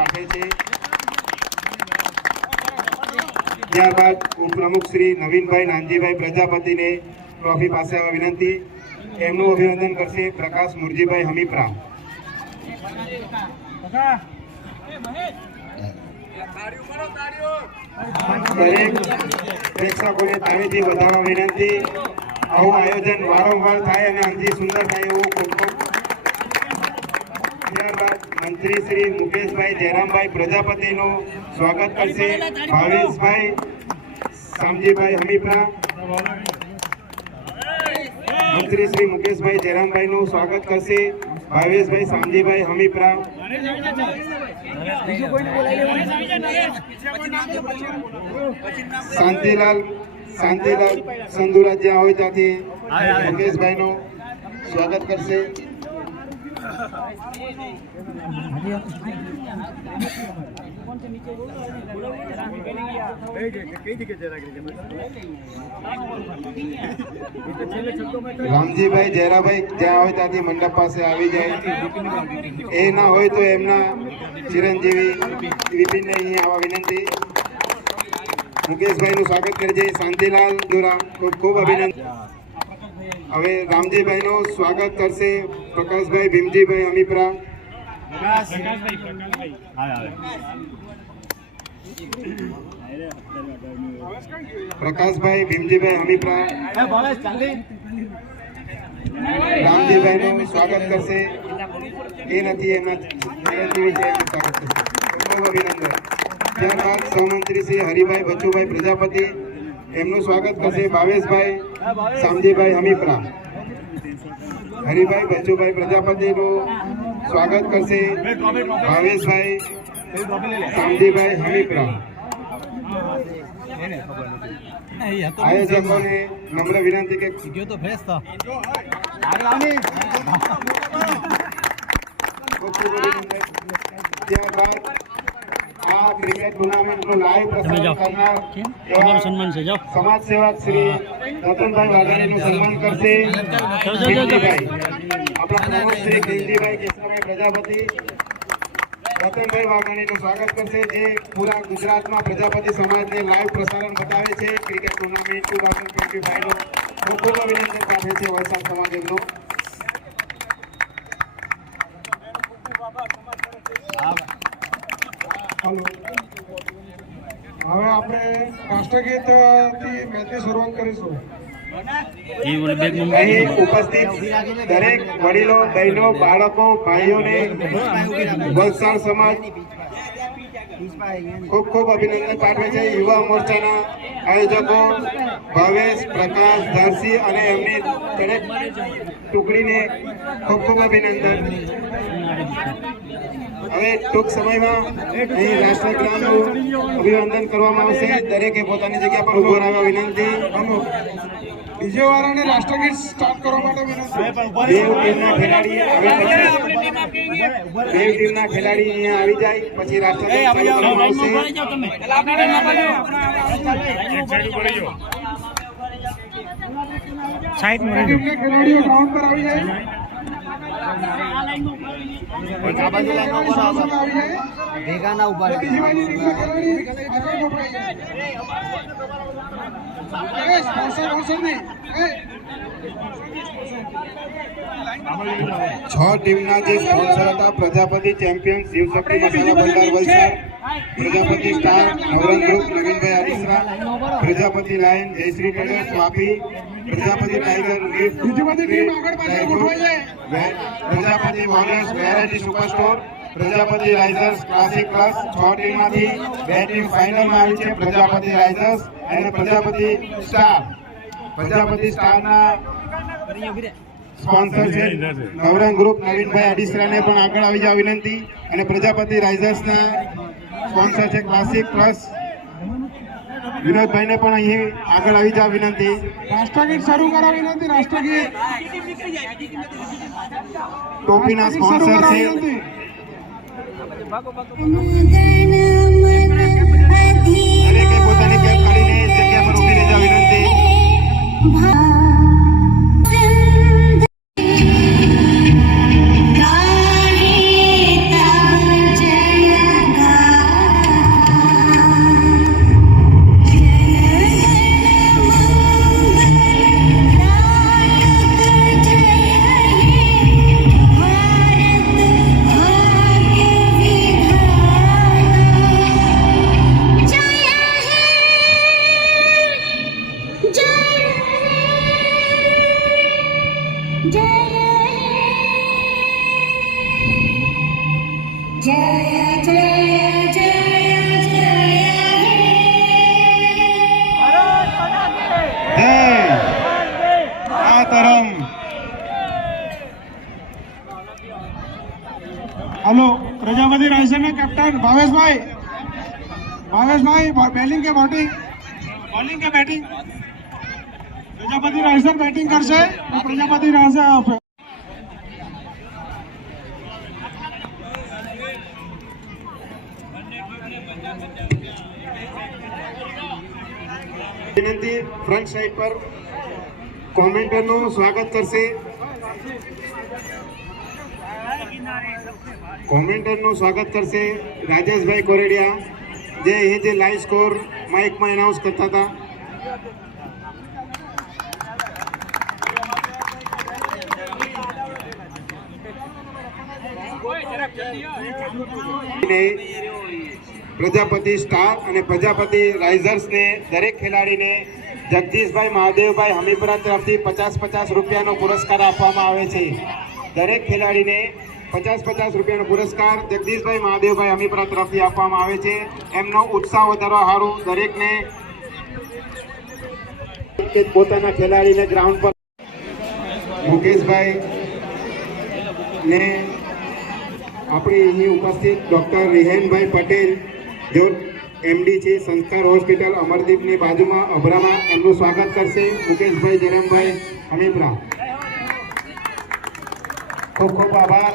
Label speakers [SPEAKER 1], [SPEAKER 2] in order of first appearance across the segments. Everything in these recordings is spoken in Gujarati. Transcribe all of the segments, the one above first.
[SPEAKER 1] પાઠવે છે. ત્યારબાદ ઉપપ્રમુખ શ્રી નવીનભાઈ નાનજીભાઈ પ્રજાપતિને ટ્રોફી પાસે આવવા વિનંતી. એમનું અભિનંદન કરશે પ્રકાશ મુરજીભાઈ હમીપરા. દરેક પ્રેક્ષકોને તાળીથી વધારવા વિનંતી. આવું આયોજન વારંવાર થાય અને અંતિ સુંદર થાય એવું ખૂબ ખૂબ ત્યારબાદ મંત્રી શ્રી મુકેશભાઈ જયરામભાઈ પ્રજાપતિનું સ્વાગત કરશે. ભાવેશભાઈ, શામજીભાઈ હમીપરા. મંત્રી શ્રી મુકેશભાઈ જયરામભાઈનું સ્વાગત કરશે. ભાવેશભાઈ, શામજીભાઈ હમીપરા. શાંતિલાલ શાંતિલાલ સંધુરાજ જ્યાં હોય ત્યાંથી મુકેશભાઈનું સ્વાગત કરશે. રામજીભાઈ જયરાભાઈ જ્યાં હોય ત્યાંથી મંડપ પાસે આવી જાય. એ ના હોય તો એમના ચિરંજીવી વિપિનને અહીંયા આવવા વિનંતી. મુકેશભાઈનું સ્વાગત કરજે. શાંતિલાલ દોરા, ખૂબ ખૂબ અભિનંદન. હવે રામજીભાઈનું સ્વાગત કરશે. પ્રકાશભાઈ, ભીમજીભાઈ અમીપરા પ્રકાશભાઈ, ભીમજીભાઈ અમિપરા રામજીભાઈ નું સ્વાગત કરશે. એ નથી એમના સ્વાગત ત્યારબાદ સહમંત્રી શ્રી હરિભાઈ બચુભાઈ, પ્રજાપતિ. એમનું સ્વાગત કરશે ભાવેશભાઈ સામજીભાઈ હમીપરા હરિભાઈ બચુભાઈ પ્રજાપતિનું સ્વાગત કરશે ભાવેશભાઈ સામજીભાઈ હમીપરા આયોજકોને નમ્ર વિનંતી કે. ત્યારબાદ આ ક્રિકેટ ટુર્નામેન્ટનું લાઈવ પ્રસારણ કરનાર
[SPEAKER 2] તમારું સન્માન છે જાઓ.
[SPEAKER 1] સમાજ સેવક શ્રી રતનભાઈ વાઘાણીનું સન્માન કરશે. આપણા પ્રમુખ શ્રી ખીમજીભાઈ કેશવભાઈ પ્રજાપતિ રતનભાઈ વાઘાણીનું સ્વાગત કરશે. જે પૂરા ગુજરાતમાં પ્રજાપતિ સમાજને લાઈવ પ્રસારણ બતાવે છે. Cricket tournament two thousand twenty ફાઈવનું ખૂબ ખૂબ અભિનંદન પાઠવે છે વલસાડ સમાજ એમનું
[SPEAKER 3] હલો. હવે આપણે રાષ્ટ્રગીતથી મેચની શરૂઆત કરીશું.
[SPEAKER 1] અહીં ઉપસ્થિત દરેક વડીલો બહેનો બાળકો ભાઈઓને વલસાડ સમાજ ખૂબ ખૂબ અભિનંદન પાઠવે છે. યુવા મોરચાના આયોજકો ભાવેશ પ્રકાશ ધરસી અને એમની દરેક ટુકડીને ખૂબ ખૂબ અભિનંદન. હવે ટૂંક સમયમાં અહીં રાષ્ટ્રગ્રામનું અભિનંદન કરવામાં આવશે. દરેકે પોતાની જગ્યા પર ઊભો રહેવા વિનંતી.
[SPEAKER 3] બીજો વાળાને રાષ્ટ્રગીત સ્ટાર્ટ કરવા માટે વિનંતી.
[SPEAKER 1] ટીમના ખેલાડી આવે ટીમના ખેલાડી અહીંયા આવી જાય પછી રાષ્ટ્રગીત આવશે
[SPEAKER 3] ખેલાડીઓ ગ્રાઉન્ડ પર આવી જાય.
[SPEAKER 2] ભેગા ના
[SPEAKER 3] ઊભા
[SPEAKER 1] છ ટીમના જે સ્પોન્સર હતા Prajapati champion Shivshakti Masala Bhandar Valsad Prajapati star Navrang group Navinbhai
[SPEAKER 3] Adisara Prajapati lion Jayshree tailors Swami Prajapati
[SPEAKER 1] tiger lift Prajapati warriors variety superstore Prajapati risers classic plus છ ટીમમાંથી બે ટીમ ફાઇનલમાં આવી છે પ્રજાપતિ રાઇઝર્સ અને પ્રજાપતિ સ્ટાર પ્રજાપતિ સ્ટારના સ્પોન્સર છે નવરંગ ગ્રુપ નવીનભાઈ અડીસરાને પણ આગળ આવી જાવ વિનંતી. અને પ્રજાપતિ રાઇઝર્સના સ્પોન્સર છે ક્લાસિક પ્લસ વિનોદભાઈને પણ અહીં આગળ આવી જાવ વિનંતી.
[SPEAKER 3] રાષ્ટ્રગીત શરૂ કરવા વિનંતી રાષ્ટ્રગીત.
[SPEAKER 1] ટોપીના સ્પોન્સર છે.
[SPEAKER 3] कैप्टन भावेश भाई भावेश भाई बैटिंग के बॉटिंग बॉलिंग के बैटिंग પ્રજાપતિ રાઇસર બેટિંગ કરશે અને પ્રજાપતિ રાઇસર
[SPEAKER 1] વિનંતી ફ્રન્ટ સાઈડ પર કોમેન્ટરનું સ્વાગત કરશે કોમેન્ટરનું સ્વાગત કરશે રાજેશભાઈ કોરેડિયા. જે અહીં જે લાઈવ સ્કોર માઇકમાં એનાઉન્સ કરતા હતા. પ્રજાપતિ સ્ટાર અને પ્રજાપતિ રાઇઝર્સને દરેક ખેલાડીને જગદીશભાઈ મહાદેવભાઈ હમીપુરા તરફથી પચાસ પચાસ રૂપિયાનો પુરસ્કાર આપવામાં આવે છે. દરેક ખેલાડીને પચાસ પચાસ રૂપિયાનો પુરસ્કાર જગદીશભાઈ મહાદેવભાઈ હમીપુરા તરફથી આપવામાં આવે છે. એમનો ઉત્સાહ વધારવા સારું દરેકને પોતાના ખેલાડીને ગ્રાઉન્ડ પર મુકેશભાઈ ને આપણી અહીં ઉપસ્થિત ડૉક્ટર રિહેનભાઈ પટેલ, જો એમડી છે, સંસ્કાર હોસ્પિટલ અમરદીપની બાજુમાં, અભરામાં એમનું સ્વાગત કરશે મુકેશભાઈ જયરામભાઈ અમીપરા ખૂબ ખૂબ આભાર.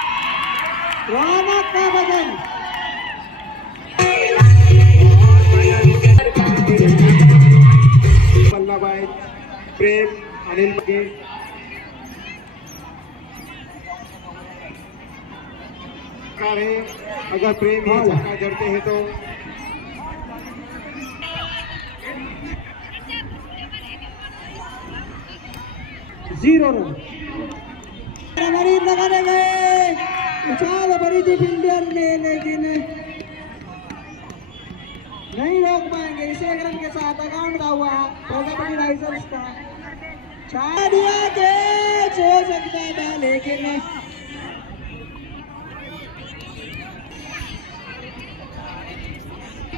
[SPEAKER 3] रौनक का
[SPEAKER 1] पल्लाभाई प्रेम अनिल के अगर प्रेम ही। चक्का जड़ते हैं तो।
[SPEAKER 3] ज़ीरो रन लगाने गए चाल बड़ी डिफेंडर ने लेकिन नहीं रोक पाएँगे। इसे रन के साथ अकाउंट हुआ प्रॉपर्टी लाइसेंस का छाड़िया के हो सकता था लेकिन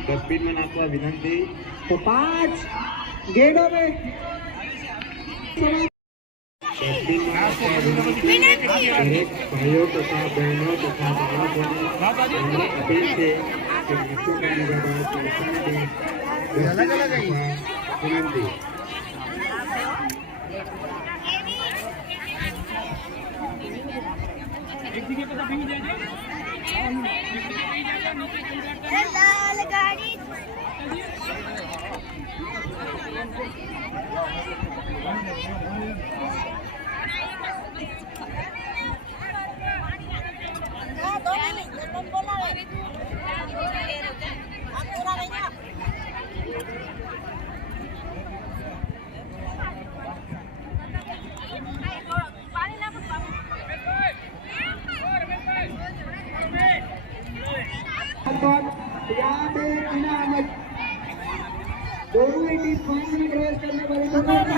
[SPEAKER 1] बैट्समैन आपका विनंती।
[SPEAKER 3] तो पाँच गेंदों में
[SPEAKER 1] દરેક ભાઈઓ તથા બહેનો તથા બાળકોને અપીલ છે કે માતૃકા અમદાવાદ મહેસાણા વિનંતી
[SPEAKER 3] લાલ ગાડી Thank you.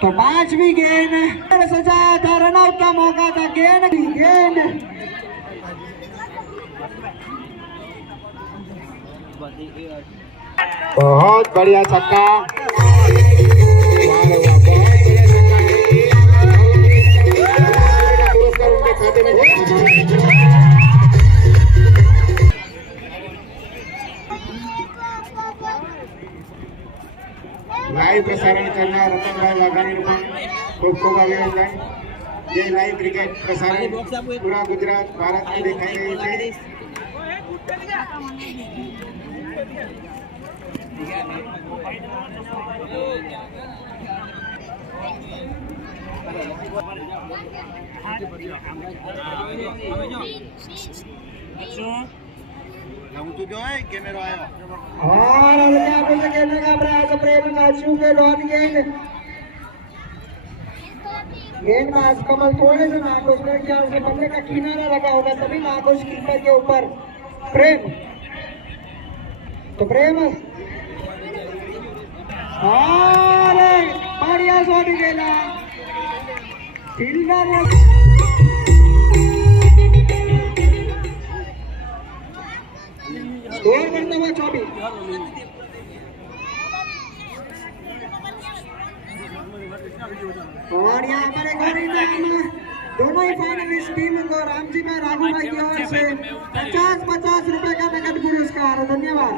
[SPEAKER 3] तो पांचवी गेंद सजाया था रनआउट का मौका था गेंद गेंद
[SPEAKER 1] बहुत बढ़िया छक्का ખૂબ ખૂબ અભિનંદન જે લાઈવ ક્રિકેટ પ્રસારણ પૂરા ગુજરાત ભારતમાં દેખાઈ રહ્યું છે
[SPEAKER 3] और हल्का आपस खेलने का प्रयास प्रेम काचू के डॉन गेंद गेंद में कमल थोड़े से नाखुश मेरे ख्याल से बल्ले का किनारा लगा होगा, तभी नाखुश कीपर के ऊपर। प्रेम। तो प्रेम। अरे बढ़िया शॉट गेला फिल्डर स्कोर करता हुआ चौबीस। फाइनलिस्ट टीम को रामजी भाई राघू भाई की ओर से पचास पचास रुपए का नगद पुरस्कार धन्यवाद